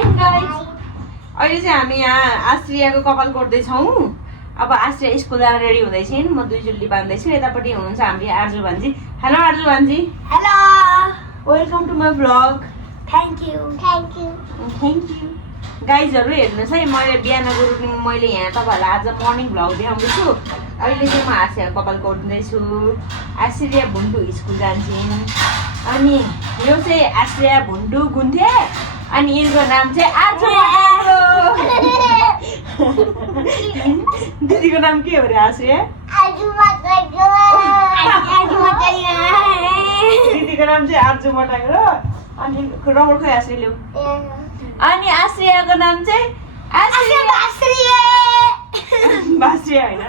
Morning guys. अहिले चाहिँ हामी यहाँ आश्रियाको कपाल कोर्दैछौँ। अब आश्रिया स्कुल जान रेडी हुँदैछिन्। म दुई चुल्ली बाँध्दैछु। यतापट्टि हुनुहुन्छ हाम्रो आर्जु भान्जी। हेलो आर्जु भान्जी। Hello. Welcome to my vlog. Thank you. गाइजहरू हेर्नुहोस् है, मैले बिहानको रुटिन मैले यहाँ तपाईँहरूलाई आज मर्निङ भ्लग देखाउँदैछु। अहिले चाहिँ म आश्रिया कपाल कोर्दैछु। आश्रिया भुन्टु स्कुल जान्छन्। अनि यो चाहिँ आश्रिया भुन्टु गुन्थे। अनि यिनको नाम चाहिँ आर्जु। दिदीको नाम के हो रे आश्रिया? दिदीको नाम चाहिँ आर्जु मटाङ्ग्रो। अनि रबर खोइ आश्रिया ल्याऊ। अनि आश्रियाको नाम चाहिँ बास्रिया होइन।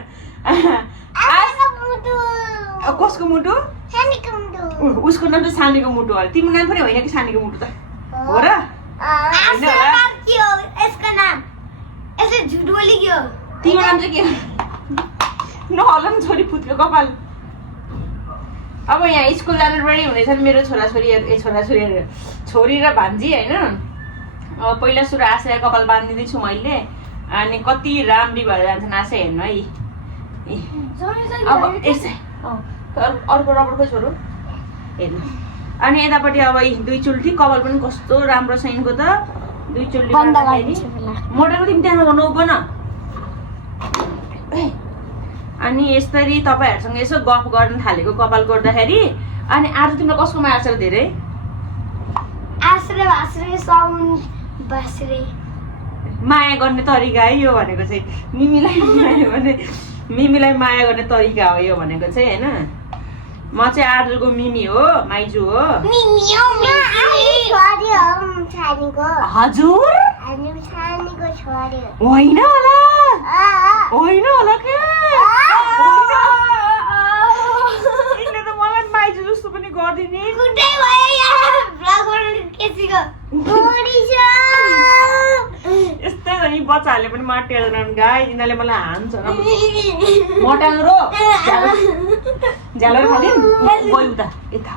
कसको मुटु? उसको नाम चाहिँ सानीको मुटु हो। तिम्रो नाम पनि होइन कि सानीको मुटु त हो र? तिम्रो नाम चाहिँ के? नहोला नि छोरी फुत्को कपाल। अब यहाँ स्कुल जानु रेडी हुँदैछन् मेरो छोरी र भान्जी होइन। अब पहिला सुरु आश्रिया कपाल बाँधिदिँदैछु मैले। अनि कति राम्री भएर जान्छन् आशा हेर्नु है। अब यसै अर्को रबरको छोरो हेर्नु। अनि यतापट्टि अब दुई चुल्ठी कपाल पनि कस्तो राम्रो छ यिनको त। दुई चुल्ठी मोटाको तिमी त्यहाँ गर्नु उप न। अनि यसरी तपाईँहरूसँग यसो गफ गर्न थालेको कपाल कोर्दाखेरि। अनि आज तिम्रो कसको माया छ धेरै? माया गर्ने तरिका है यो भनेको चाहिँ। मिमीलाई माया गर्ने तरिका हो यो भनेको चाहिँ होइन। म चाहिँ आर्जुको मिमी हो, माइजू हो। हजुर होइन होला, होइन होला के? त मलाई माइजू जस्तो पनि गरिदिने। यस्तै हो नि बच्चाहरूले पनि माटेर्दैनन् गाई। यिनीहरूले मलाई हान्छ मटाङ्ग्रो झ्यालर खालि गयो उता यता।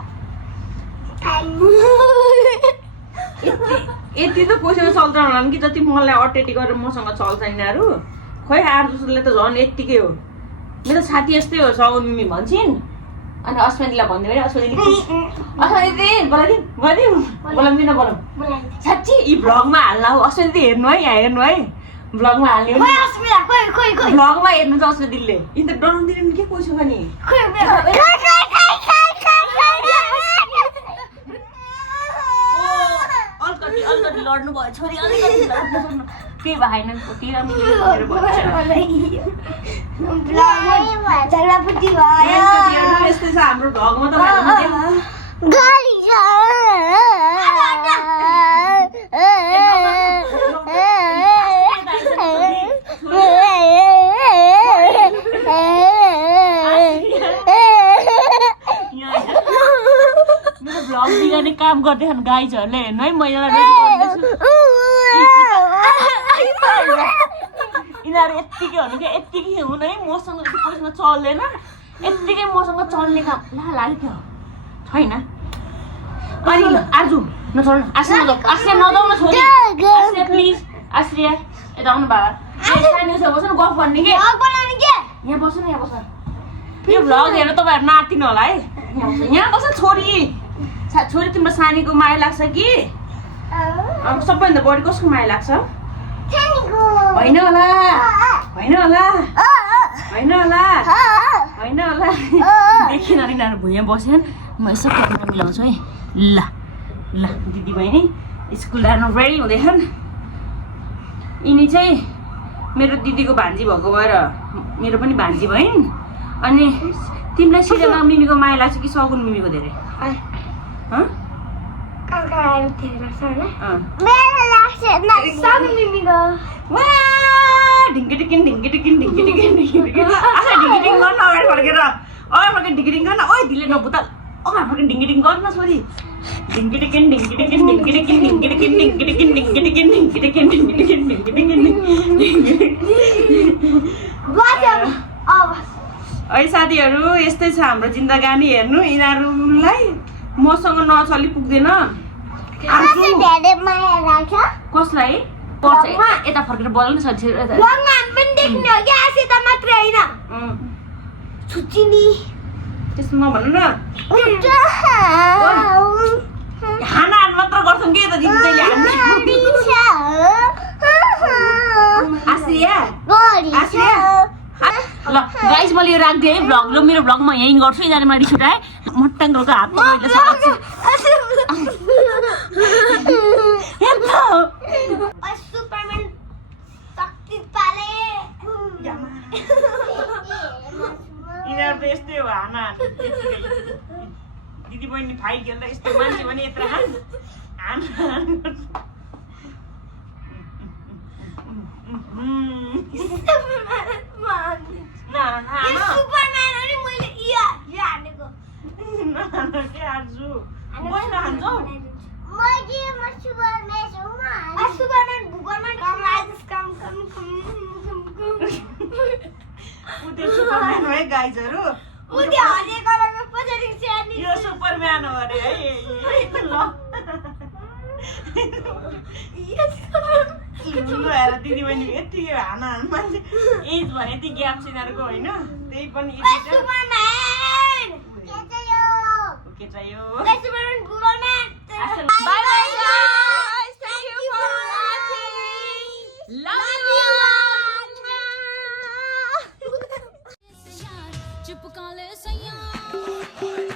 यति त पैसामा चल्छ होला कि जति मलाई अटेटी गरेर मसँग चल्छ यिनीहरू। खोइ आर्जुले त झन् यत्तिकै हो। मेरो साथी यस्तै हो, सौ मिमी भन्छन्। अनि अस्मितालाई भनिदियो भने अस्मिता बोलाउँदिन बोलाउँ साँच्ची यी भ्लगमा हाल्न हो। अस्मिता हेर्नु है, यहाँ हेर्नु है, भ्लगमा हाल्ने हो। भ्लगमा हेर्नु चाहिँ अस्मिताले। यिनी त डराउँदैन के पैसा पनि। अलिकति लड्नु भयो छोरी, अलिकति केही भएन। यस्तै छ हाम्रो भ्लगमा त। मेरो भ्लग बिगार्ने काम गर्दैछन् गाइजहरूले हेर्नु है। म यिनीहरू यत्तिकै हुनु कि यत्तिकै हुनु है। मसँग पैसामा चल्दैन, यत्तिकै मसँग चल्ने काम लाग्यो क्या छैन। अनि आर्जु नचल्नु, आश्रिया नजाउन छोरी। आश्रिया प्लिज, आश्रिया यता आउनु बाबा। सानो छ बस्नु गफ गर्ने के। यहाँ बस्नु न, यहाँ बस्नु। यो भ्लग हेरेर तपाईँहरू नातिनु होला है। यहाँ बस्नु छोरी। छोरी तिम्रो सानीको माया लाग्छ कि सबैभन्दा बढी कसको माया लाग्छ? होइन होला, होइन होला, होइन होला, होइन होला। देखिन यिनीहरू भुइँमा बस्छन्। म यसो क्यामेरा मिलाउँछु है। ल ल दिदी बहिनी स्कुल जानु रेडी हुँदैछन्। यिनी चाहिँ मेरो दिदीको भान्जी भएको भएर मेरो पनि भान्जी भइन्। अनि तिमीलाई सिरियलमा मिमीको माया लाग्छ कि सगुन मिमीको धेरै? ढिङ्किटिकिन ढिङ्किटिकिन ढिङ्किटिकिन ढिङ्किटिकिन ढिङ्किटिङ गर्न अगाडि फर्केर ढिङ्किटिङ गर्न। ओ ढिले नबुताल अगाडि फर्केर ढिङ्किटिङ गर्न छोरी। ढिङ्किटिकिन ढिङ्किटिकिन ढिङ्किटिकिन ढिङ्किटिकिन ढिङ्किटिकिन ढिङ्किटिकिन ढिङ्किटिकिन ढिङ्किटिकिन ढिङ्किटिकिन है साथीहरू। यस्तै छ हाम्रो जिन्दगानी। हेर्नु यिनीहरूलाई मसँग नचली पुग्दैन। आर्जु धेरै माया लाग्छ कसलाई पर्छ यता फर्केर बोल न सर ब्लगमा पनि देख्ने हो कि आसिता मात्रै होइन छुचिनी त्यसो नभन्नु न खाना मात्र गर्छौँ के त दिदी जहिले आसिया ल गाइस मैले यो राखिदिएँ है भ्लग र मेरो भ्लग म यहीँ गर्छु यिनीहरूमा रिस उठाएँ मट्टाङको हातमा मैले साग्छु सुपरम्यान शक्ति पाले यिनीहरू त यस्तै हो हाना दिदी बहिनी फाइट खेल्दा यस्तो मान्छे भने यत्रो गाइजहरू यो सुपरम्यान हो अरे है दिदी बहिनी यतिकै हाना मान्छे एज भने यति ग्याप छ यिनीहरूको होइन त्यही पनि के चाहियो चिपका ले सैया